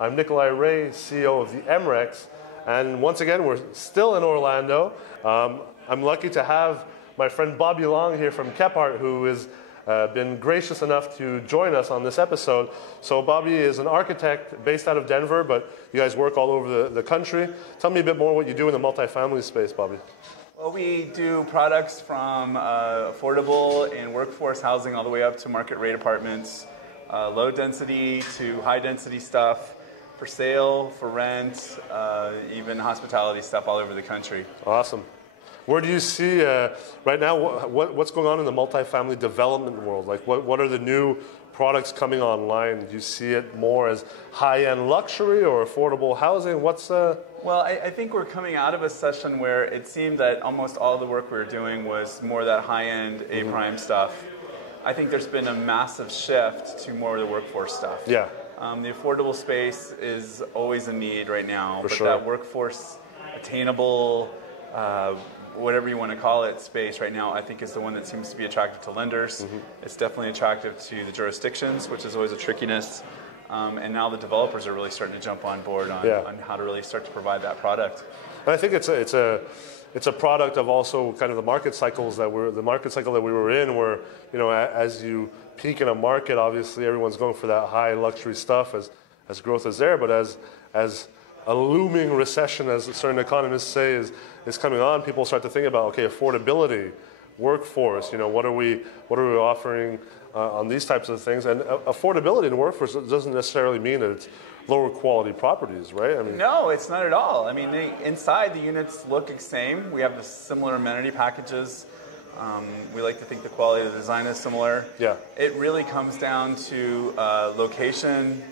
I'm Nikolaï Ray, CEO of the MREX, and once again, we're still in Orlando. I'm lucky to have my friend Bobby Long here from KEPHART, who has been gracious enough to join us on this episode. So Bobby is an architect based out of Denver, but you guys work all over the country. Tell me a bit more what you do in the multifamily space, Bobby. Well, we do products from affordable and workforce housing all the way up to market rate apartments, low density to high density stuff, for sale, for rent, even hospitality stuff all over the country. Awesome. Where do you see right now, what's going on in the multifamily development world? Like what are the new products coming online? Do you see it more as high-end luxury or affordable housing? Well, I think we're coming out of a session where it seemed that almost all the work we were doing was more that high-end A-prime stuff. I think there's been a massive shift to more of the workforce stuff. Yeah. The affordable space is always a need right now, but sure. That workforce attainable, whatever you want to call it, space right now, I think is the one that seems to be attractive to lenders. It's definitely attractive to the jurisdictions, which is always a trickiness. And now the developers are really starting to jump on board on how to really start to provide that product. And I think it's a product of also kind of the market cycle that we were in, where as you peak in a market, obviously everyone's going for that high luxury stuff as growth is there, but as a looming recession, as certain economists say, is coming on, people start to think about, okay, affordability, workforce, what are we offering on these types of things? And affordability in workforce doesn't necessarily mean that it's lower quality properties, right? I mean, no, it's not at all. I mean, inside the units look the same. We have the similar amenity packages. We like to think the quality of the design is similar. Yeah. It really comes down to location.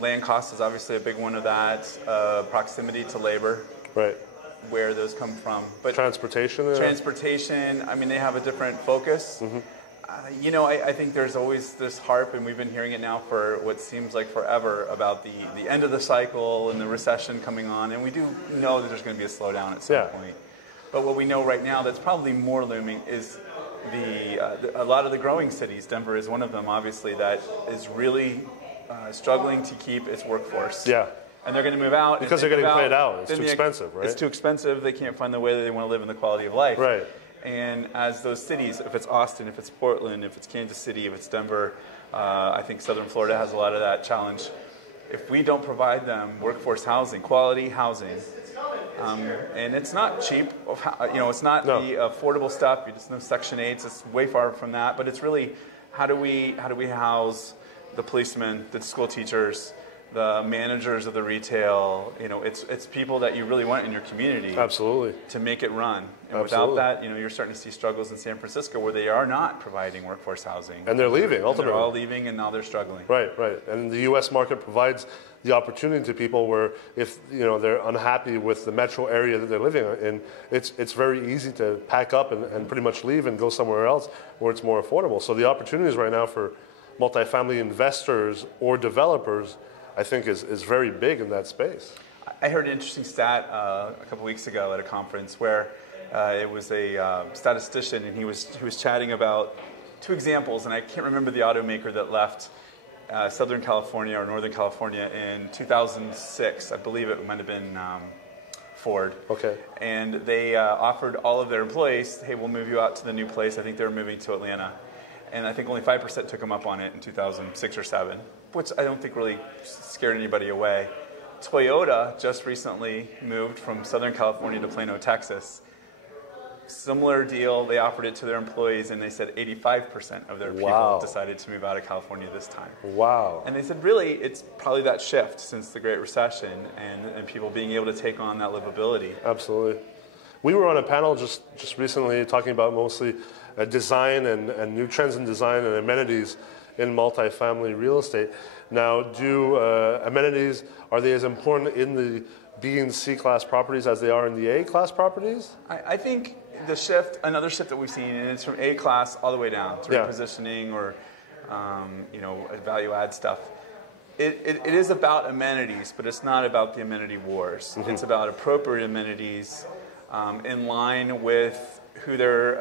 Land cost is obviously a big one of that. Proximity to labor. Right. Where those come from. But transportation? Transportation, I mean, they have a different focus. I think there's always this harp, and we've been hearing it now for what seems like forever, about the end of the cycle and the recession coming on. And we do know that there's going to be a slowdown at some point. But what we know right now that's probably more looming is a lot of the growing cities. Denver is one of them, obviously, that is really struggling to keep its workforce. Yeah. And they're going to move out. Because they're getting played out. It's too expensive, right? It's too expensive. They can't find the way that they want to live in the quality of life. Right. And as those cities, if it's Austin, if it's Portland, if it's Kansas City, if it's Denver, I think Southern Florida has a lot of that challenge. If we don't provide them workforce housing, quality housing, and it's not cheap, it's not the affordable stuff. You just know Section 8s. It's way far from that. But it's really how do we house the policemen, the school teachers, the managers of the retail. It's people that you really want in your community. Absolutely. To make it run. And without that, you're starting to see struggles in San Francisco where they are not providing workforce housing. And they're leaving, ultimately. They're all leaving, and now they're struggling. Right. And the U.S. market provides the opportunity to people where if they're unhappy with the metro area that they're living in, it's very easy to pack up and pretty much leave and go somewhere else where it's more affordable. So the opportunities right now for multifamily investors or developers, I think, is very big in that space. I heard an interesting stat a couple weeks ago at a conference where it was a statistician, and he was chatting about two examples, and I can't remember the automaker that left Southern California or Northern California in 2006. I believe it might have been Ford. Okay. And they offered all of their employees, hey, we'll move you out to the new place. I think they were moving to Atlanta. And I think only 5% took them up on it in 2006 or 7, which I don't think really scared anybody away. Toyota just recently moved from Southern California to Plano, Texas. Similar deal, they offered it to their employees, and they said 85% of their people decided to move out of California this time. Wow. And they said, really, it's probably that shift since the Great Recession and people being able to take on that livability. Absolutely. We were on a panel just recently talking about mostly design and new trends in design and amenities in multifamily real estate. Now, do amenities, are they as important in the B and C class properties as they are in the A class properties? I think the shift, another shift that we've seen, and it's from A class all the way down to repositioning or value add stuff. It is about amenities, but it's not about the amenity wars. It's about appropriate amenities in line with who their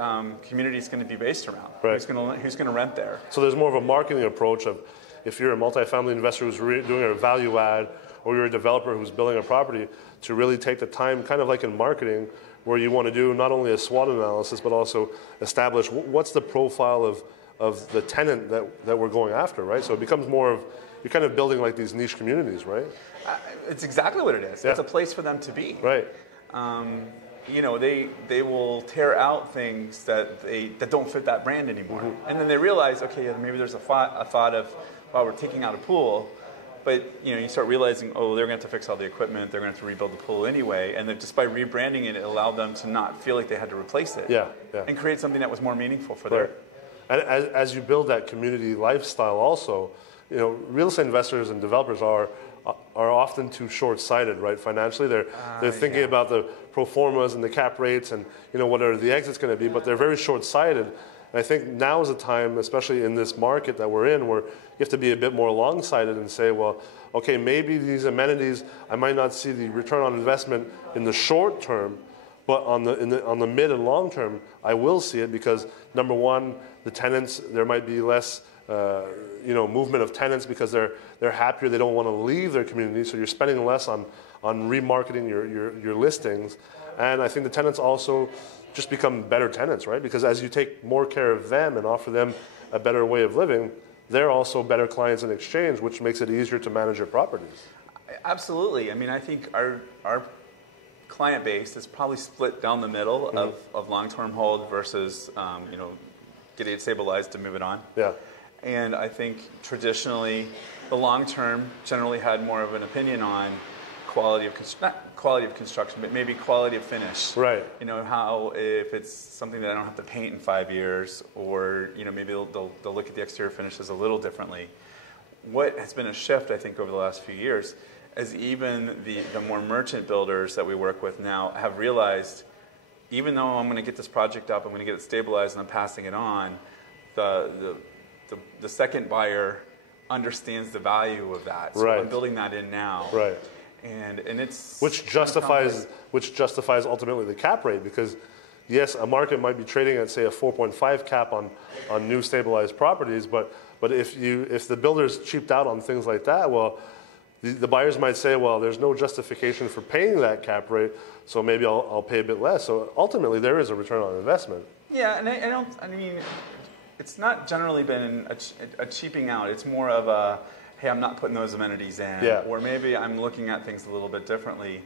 community is going to be based around. Right. Who's going to rent there. So there's more of a marketing approach of if you're a multifamily investor who's doing a value add or you're a developer who's building a property, to really take the time, kind of like in marketing, where you want to do not only a SWOT analysis, but also establish what's the profile of the tenant that we're going after, right? So it becomes more of, you're kind of building like these niche communities, right? It's exactly what it is. Yeah. It's a place for them to be. Right. You know, they will tear out things that don't fit that brand anymore. And then they realize, okay, yeah, maybe there's a thought of, well, we're taking out a pool, but you know, you start realizing, oh, they're going to have to fix all the equipment, they're going to have to rebuild the pool anyway, and then just by rebranding it, it allowed them to not feel like they had to replace it. Yeah, yeah. And create something that was more meaningful for Right. their... And as you build that community lifestyle also, you know, real estate investors and developers are often too short-sighted, right? Financially, they're thinking about the pro formas and the cap rates and, you know, what are the exits going to be, but they're very short-sighted. And I think now is a time, especially in this market that we're in, where you have to be a bit more long-sighted and say, well, okay, maybe these amenities, I might not see the return on investment in the short term, but on the mid and long term, I will see it because, number one, the tenants, there might be less you know, movement of tenants because they're happier, they don't want to leave their community, so you're spending less on remarketing your listings. And I think the tenants also just become better tenants, right? Because as you take more care of them and offer them a better way of living, they're also better clients in exchange, which makes it easier to manage your properties. Absolutely. I mean, I think our client base is probably split down the middle of long-term hold versus, you know, getting it stabilized to move it on. Yeah. And I think traditionally, the long-term generally had more of an opinion on not quality of construction, but maybe quality of finish. Right. You know, how if it's something that I don't have to paint in 5 years, or you know, maybe they'll look at the exterior finishes a little differently. What has been a shift, I think, over the last few years, is even the more merchant builders that we work with now have realized, even though I'm going to get this project up, I'm going to get it stabilized, and I'm passing it on, the second buyer understands the value of that. So right. I'm building that in now. Right. And it's which justifies ultimately the cap rate, because yes, a market might be trading at, say, a 4.5 cap on new stabilized properties, but if the builders cheaped out on things like that, well, the buyers might say, well, there's no justification for paying that cap rate, so maybe I'll pay a bit less. So ultimately, there is a return on investment. Yeah, and I mean, it's not generally been a cheaping out. It's more of a, hey, I'm not putting those amenities in, yeah. Or maybe I'm looking at things a little bit differently.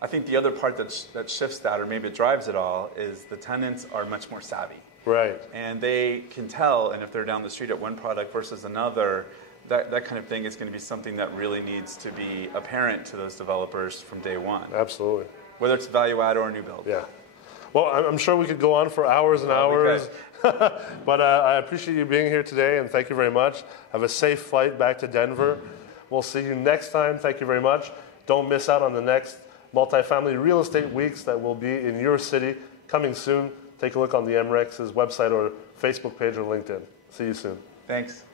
I think the other part that shifts that, or maybe it drives it all, is the tenants are much more savvy. Right. And they can tell, and if they're down the street at one product versus another, that kind of thing is going to be something that really needs to be apparent to those developers from day one. Absolutely. Whether it's value add or a new build. Yeah. Well, I'm sure we could go on for hours and hours, but I appreciate you being here today, and thank you very much. Have a safe flight back to Denver. We'll see you next time. Thank you very much. Don't miss out on the next multifamily real estate weeks that will be in your city coming soon. Take a look on the MREX's website or Facebook page or LinkedIn. See you soon. Thanks.